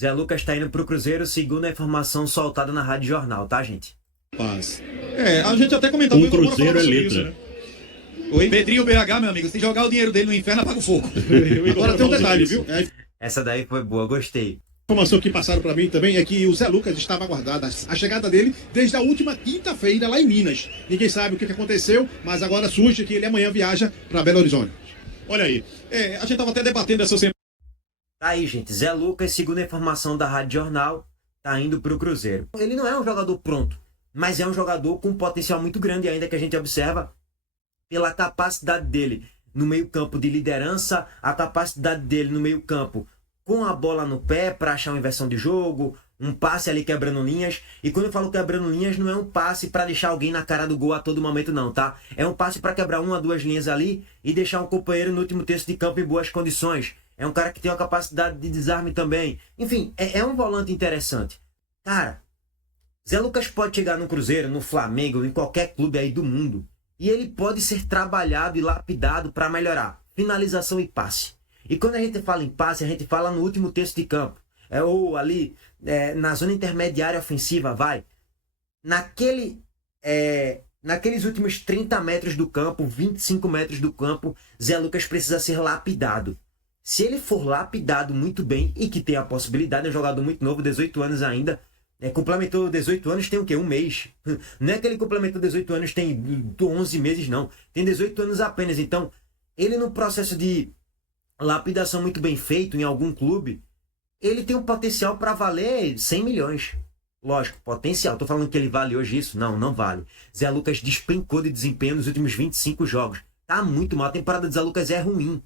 Zé Lucas tá indo pro Cruzeiro, segundo a informação soltada na Rádio Jornal, tá, gente? Paz. A gente até comentava... Um Cruzeiro é letra. Isso, né? Oi? Pedrinho BH, meu amigo, se jogar o dinheiro dele no inferno, apaga o fogo. Agora tem um detalhe, viu? Essa daí foi boa, gostei. A informação que passaram para mim também é que o Zé Lucas estava aguardada a chegada dele desde a última quinta-feira lá em Minas. Ninguém sabe o que aconteceu, mas agora surge que ele amanhã viaja para Belo Horizonte. Olha aí, a gente estava até debatendo essa semana. Tá aí, gente. Zé Lucas, segundo a informação da Rádio Jornal, tá indo pro Cruzeiro. Ele não é um jogador pronto, mas é um jogador com um potencial muito grande ainda, que a gente observa pela capacidade dele no meio-campo de liderança, a capacidade dele no meio-campo com a bola no pé para achar uma inversão de jogo, um passe ali quebrando linhas. E quando eu falo quebrando linhas, não é um passe para deixar alguém na cara do gol a todo momento, não, tá? É um passe para quebrar uma ou duas linhas ali e deixar um companheiro no último terço de campo em boas condições. É um cara que tem uma capacidade de desarme também. Enfim, é um volante interessante. Cara, Zé Lucas pode chegar no Cruzeiro, no Flamengo, em qualquer clube aí do mundo. E ele pode ser trabalhado e lapidado para melhorar finalização e passe. E quando a gente fala em passe, a gente fala no último terço de campo. Ou ali, na zona intermediária ofensiva, vai. Naqueles últimos 30 metros do campo, 25 metros do campo, Zé Lucas precisa ser lapidado. Se ele for lapidado muito bem, e que tem a possibilidade, é um jogador muito novo, 18 anos ainda, complementou 18 anos tem o quê? Um mês. Não é que ele complementou 18 anos tem 11 meses, não. Tem 18 anos apenas. Então, ele no processo de lapidação muito bem feito em algum clube, ele tem um potencial para valer 100 milhões. Lógico, potencial. Tô falando que ele vale hoje isso? Não, não vale. Zé Lucas despencou de desempenho nos últimos 25 jogos. Tá muito mal. A temporada de Zé Lucas é ruim.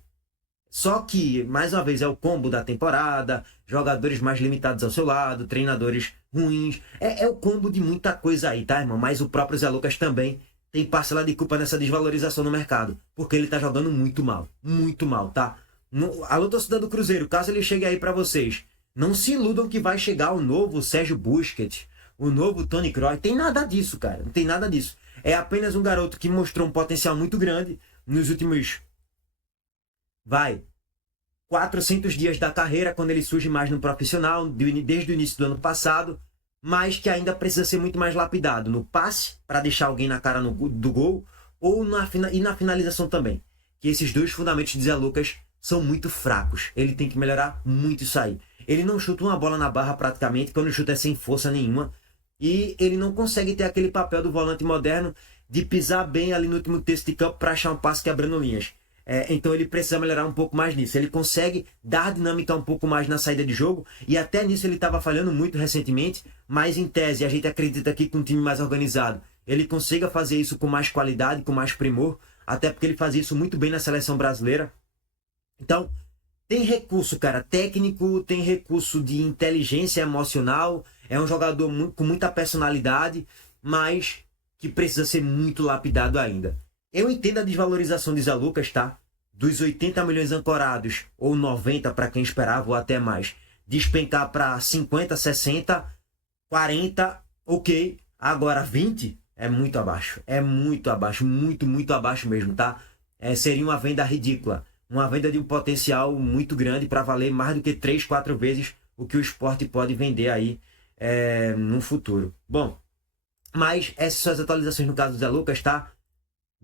Só que, mais uma vez, é o combo da temporada, jogadores mais limitados ao seu lado, treinadores ruins. É o combo de muita coisa aí, tá, irmão? Mas o próprio Zé Lucas também tem parcela de culpa nessa desvalorização no mercado. Porque ele tá jogando muito mal, tá? Alô, torcida do Cruzeiro, caso ele chegue aí pra vocês, não se iludam que vai chegar o novo Sérgio Busquets, o novo Toni Kroos. Tem nada disso, cara. Não tem nada disso. É apenas um garoto que mostrou um potencial muito grande nos últimos... 400 dias da carreira, quando ele surge mais no profissional, desde o início do ano passado, mas que ainda precisa ser muito mais lapidado no passe, para deixar alguém na cara do gol, ou na finalização também. Que esses dois fundamentos de Zé Lucas são muito fracos. Ele tem que melhorar muito isso aí. Ele não chuta uma bola na barra praticamente, quando chuta é sem força nenhuma, e ele não consegue ter aquele papel do volante moderno de pisar bem ali no último terço de campo para achar um passe quebrando linhas. Então ele precisa melhorar um pouco mais nisso. Ele consegue dar dinâmica um pouco mais na saída de jogo, e até nisso ele estava falhando muito recentemente, mas em tese a gente acredita que com um time mais organizado ele consiga fazer isso com mais qualidade, com mais primor, até porque ele fazia isso muito bem na seleção brasileira. Então tem recurso, cara, técnico, tem recurso de inteligência emocional, é um jogador com muita personalidade, mas que precisa ser muito lapidado ainda. Eu entendo a desvalorização de Zé Lucas, tá? Dos 80 milhões ancorados, ou 90 para quem esperava, ou até mais, despencar para 50, 60, 40, ok. Agora 20 é muito abaixo. É muito abaixo, muito abaixo mesmo, tá? Seria uma venda ridícula. Uma venda de um potencial muito grande para valer mais do que 3, 4 vezes o que o Sport pode vender aí no futuro. Bom, mas essas são as atualizações no caso do Zé Lucas, tá?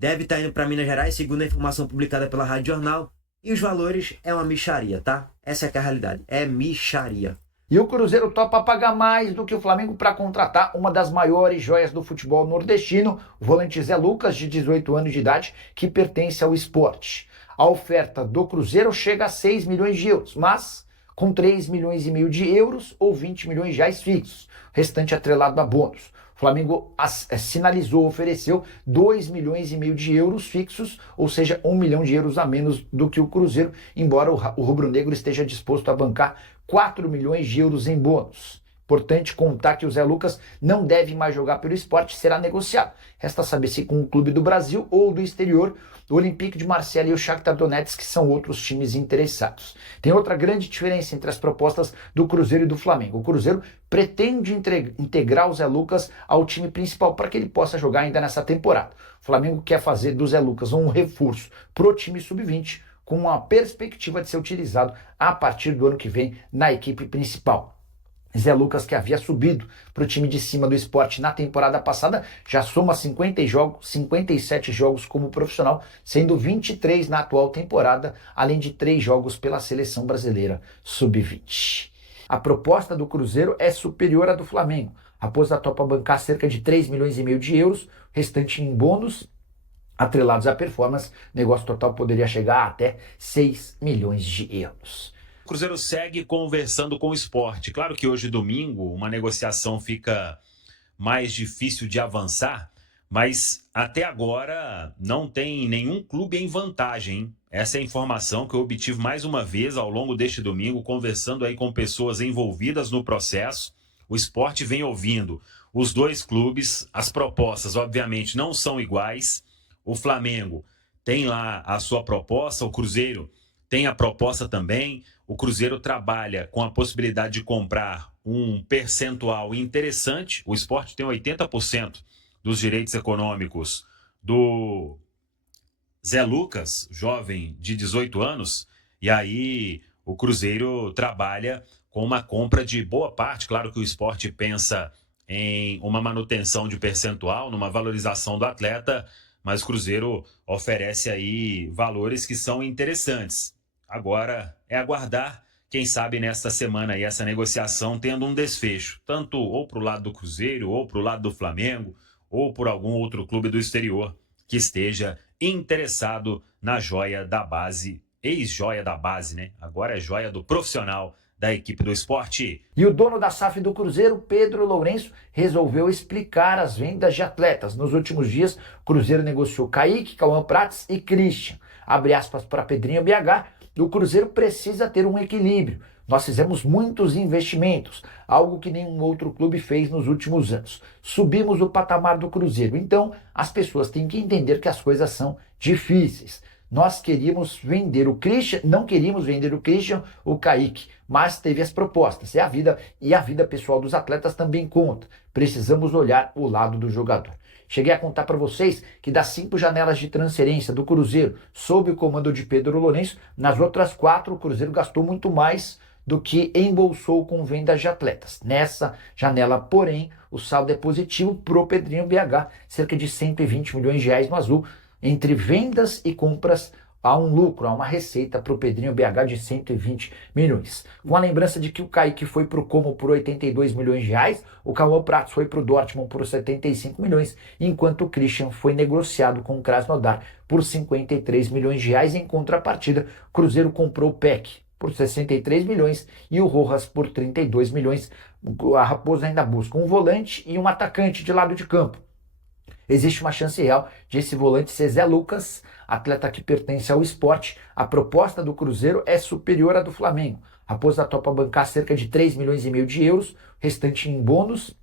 Deve estar indo para Minas Gerais, segundo a informação publicada pela Rádio Jornal. E os valores é uma mixaria, tá? Essa é que é a realidade. É mixaria. E o Cruzeiro topa pagar mais do que o Flamengo para contratar uma das maiores joias do futebol nordestino, o volante Zé Lucas, de 18 anos de idade, que pertence ao Sport. A oferta do Cruzeiro chega a 6 milhões de euros, mas com 3 milhões e meio de euros ou 20 milhões de reais fixos, o restante atrelado a bônus. O Flamengo sinalizou, ofereceu 2 milhões e meio de euros fixos, ou seja, 1 milhão de euros a menos do que o Cruzeiro, embora o rubro-negro esteja disposto a bancar 4 milhões de euros em bônus. Importante contar que o Zé Lucas não deve mais jogar pelo Sport, será negociado. Resta saber se com o clube do Brasil ou do exterior, o Olympique de Marseille e o Shakhtar Donetsk, que são outros times interessados. Tem outra grande diferença entre as propostas do Cruzeiro e do Flamengo. O Cruzeiro pretende integrar o Zé Lucas ao time principal para que ele possa jogar ainda nessa temporada. O Flamengo quer fazer do Zé Lucas um reforço para o time sub-20, com a perspectiva de ser utilizado a partir do ano que vem na equipe principal. Zé Lucas, que havia subido para o time de cima do Sport na temporada passada, já soma 57 jogos como profissional, sendo 23 na atual temporada, além de 3 jogos pela Seleção Brasileira Sub-20. A proposta do Cruzeiro é superior à do Flamengo. A Raposa topa bancar cerca de 3,5 milhões de euros, restante em bônus, atrelados à performance, o negócio total poderia chegar a até 6 milhões de euros. O Cruzeiro segue conversando com o Sport. Claro que hoje, domingo, uma negociação fica mais difícil de avançar, mas até agora não tem nenhum clube em vantagem, hein? Essa é a informação que eu obtive mais uma vez ao longo deste domingo, conversando aí com pessoas envolvidas no processo. O Sport vem ouvindo os dois clubes, as propostas obviamente não são iguais. O Flamengo tem lá a sua proposta, o Cruzeiro tem a proposta também. O Cruzeiro trabalha com a possibilidade de comprar um percentual interessante. O Sport tem 80% dos direitos econômicos do Zé Lucas, jovem de 18 anos, e aí o Cruzeiro trabalha com uma compra de boa parte. Claro que o Sport pensa em uma manutenção de percentual, numa valorização do atleta, mas o Cruzeiro oferece aí valores que são interessantes. Agora é aguardar, quem sabe nesta semana aí essa negociação tendo um desfecho, tanto ou para o lado do Cruzeiro, ou para o lado do Flamengo, ou por algum outro clube do exterior que esteja interessado na joia da base, ex-joia da base, né? Agora é joia do profissional da equipe do Sport. E o dono da SAF do Cruzeiro, Pedro Lourenço, resolveu explicar as vendas de atletas. Nos últimos dias, o Cruzeiro negociou Kaique, Cauã Prates e Christian. Abre aspas para Pedrinho BH. O Cruzeiro precisa ter um equilíbrio. Nós fizemos muitos investimentos, algo que nenhum outro clube fez nos últimos anos. Subimos o patamar do Cruzeiro, então as pessoas têm que entender que as coisas são difíceis. Nós queríamos vender o Christian, não queríamos vender o Christian, o Kaique, mas teve as propostas. É a vida, e a vida pessoal dos atletas também conta. Precisamos olhar o lado do jogador. Cheguei a contar para vocês que das 5 janelas de transferência do Cruzeiro sob o comando de Pedro Lourenço, nas outras 4 o Cruzeiro gastou muito mais do que embolsou com vendas de atletas. Nessa janela, porém, o saldo é positivo pro Pedrinho BH, cerca de 120 milhões de reais no azul. Entre vendas e compras, há um lucro, há uma receita para o Pedrinho BH de 120 milhões. Com a lembrança de que o Kaique foi para o Como por 82 milhões de reais, o Cauã Prates foi para o Dortmund por 75 milhões, enquanto o Christian foi negociado com o Krasnodar por 53 milhões de reais. Em contrapartida, o Cruzeiro comprou o Peck por 63 milhões e o Rojas por 32 milhões. A Raposa ainda busca um volante e um atacante de lado de campo. Existe uma chance real de esse volante ser Zé Lucas, atleta que pertence ao Sport. A proposta do Cruzeiro é superior à do Flamengo. A Raposa topa bancar cerca de 3,5 milhões de euros, restante em bônus,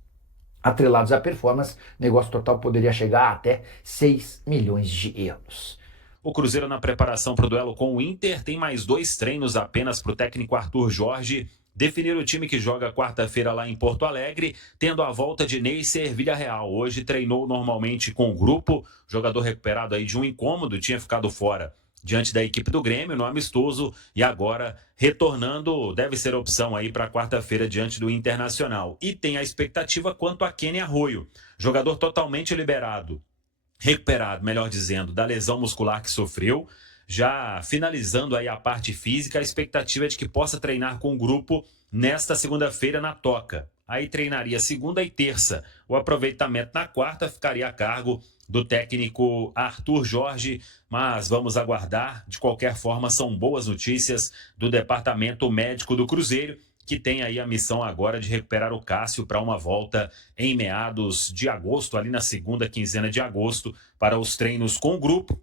atrelados à performance. O negócio total poderia chegar a até 6 milhões de euros. O Cruzeiro, na preparação para o duelo com o Inter, tem mais 2 treinos apenas para o técnico Arthur Jorge definir o time que joga quarta-feira lá em Porto Alegre, tendo a volta de Neisser Villarreal. Hoje treinou normalmente com o grupo, jogador recuperado aí de um incômodo, tinha ficado fora diante da equipe do Grêmio no amistoso e agora retornando, deve ser opção aí para quarta-feira diante do Internacional. E tem a expectativa quanto a Kenny Arroio, jogador totalmente recuperado, melhor dizendo, da lesão muscular que sofreu, já finalizando aí a parte física. A expectativa é de que possa treinar com o grupo nesta segunda-feira na Toca. Aí treinaria segunda e terça. O aproveitamento na quarta ficaria a cargo do técnico Arthur Jorge, mas vamos aguardar. De qualquer forma, são boas notícias do departamento médico do Cruzeiro, que tem aí a missão agora de recuperar o Cássio para uma volta em meados de agosto, ali na segunda quinzena de agosto, para os treinos com o grupo,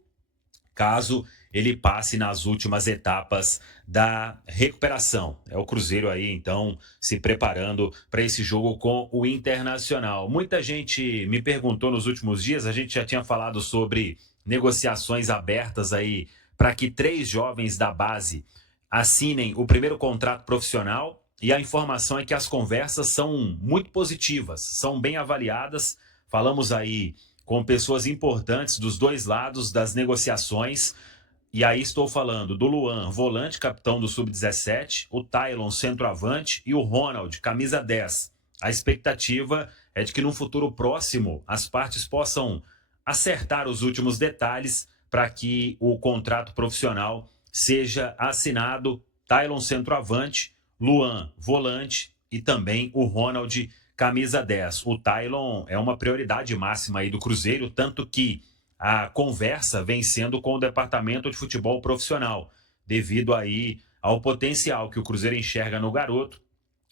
caso ele passe nas últimas etapas da recuperação. É o Cruzeiro aí, então, se preparando para esse jogo com o Internacional. Muita gente me perguntou nos últimos dias, a gente já tinha falado sobre negociações abertas aí para que 3 jovens da base assinem o primeiro contrato profissional, e a informação é que as conversas são muito positivas, são bem avaliadas. Falamos aí com pessoas importantes dos 2 lados das negociações. E aí estou falando do Luan, volante, capitão do Sub-17, o Taylon, centroavante, e o Ronald, camisa 10. A expectativa é de que no futuro próximo as partes possam acertar os últimos detalhes para que o contrato profissional seja assinado. Taylon, centroavante, Luan, volante e também o Ronald, camisa 10. O Taylon é uma prioridade máxima aí do Cruzeiro, tanto que a conversa vem sendo com o departamento de futebol profissional, devido aí ao potencial que o Cruzeiro enxerga no garoto.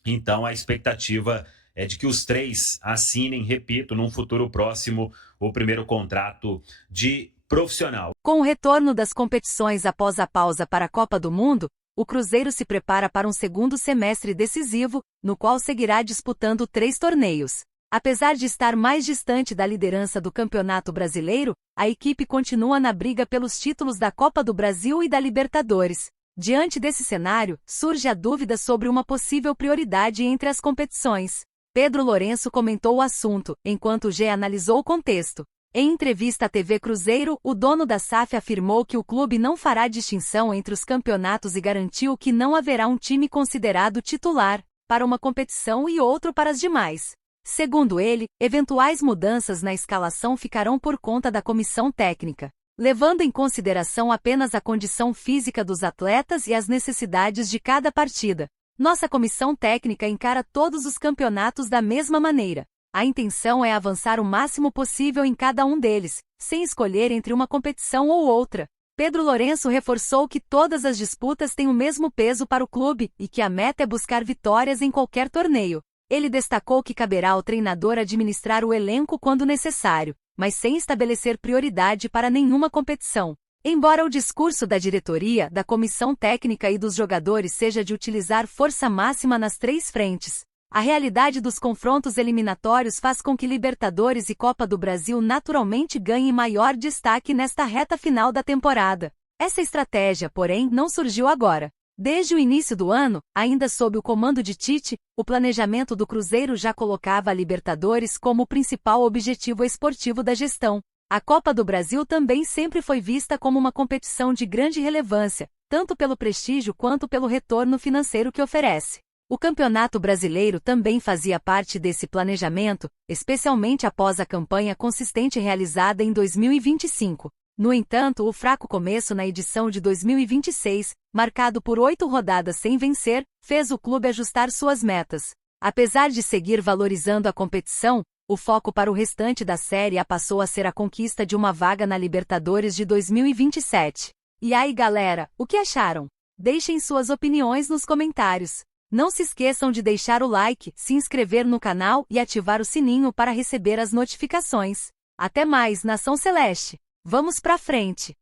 Então a expectativa é de que os três assinem, repito, num futuro próximo, o primeiro contrato de profissional. Com o retorno das competições após a pausa para a Copa do Mundo, o Cruzeiro se prepara para um segundo semestre decisivo, no qual seguirá disputando 3 torneios. Apesar de estar mais distante da liderança do Campeonato Brasileiro, a equipe continua na briga pelos títulos da Copa do Brasil e da Libertadores. Diante desse cenário, surge a dúvida sobre uma possível prioridade entre as competições. Pedro Lourenço comentou o assunto, enquanto o G analisou o contexto. Em entrevista à TV Cruzeiro, o dono da SAF afirmou que o clube não fará distinção entre os campeonatos e garantiu que não haverá um time considerado titular para uma competição e outro para as demais. Segundo ele, eventuais mudanças na escalação ficarão por conta da comissão técnica, levando em consideração apenas a condição física dos atletas e as necessidades de cada partida. Nossa comissão técnica encara todos os campeonatos da mesma maneira. A intenção é avançar o máximo possível em cada um deles, sem escolher entre uma competição ou outra. Pedro Lourenço reforçou que todas as disputas têm o mesmo peso para o clube e que a meta é buscar vitórias em qualquer torneio. Ele destacou que caberá ao treinador administrar o elenco quando necessário, mas sem estabelecer prioridade para nenhuma competição. Embora o discurso da diretoria, da comissão técnica e dos jogadores seja de utilizar força máxima nas 3 frentes, a realidade dos confrontos eliminatórios faz com que Libertadores e Copa do Brasil naturalmente ganhem maior destaque nesta reta final da temporada. Essa estratégia, porém, não surgiu agora. Desde o início do ano, ainda sob o comando de Tite, o planejamento do Cruzeiro já colocava a Libertadores como o principal objetivo esportivo da gestão. A Copa do Brasil também sempre foi vista como uma competição de grande relevância, tanto pelo prestígio quanto pelo retorno financeiro que oferece. O Campeonato Brasileiro também fazia parte desse planejamento, especialmente após a campanha consistente realizada em 2025. No entanto, o fraco começo na edição de 2026, marcado por 8 rodadas sem vencer, fez o clube ajustar suas metas. Apesar de seguir valorizando a competição, o foco para o restante da Série A passou a ser a conquista de uma vaga na Libertadores de 2027. E aí, galera, o que acharam? Deixem suas opiniões nos comentários. Não se esqueçam de deixar o like, se inscrever no canal e ativar o sininho para receber as notificações. Até mais, Nação Celeste! Vamos pra frente!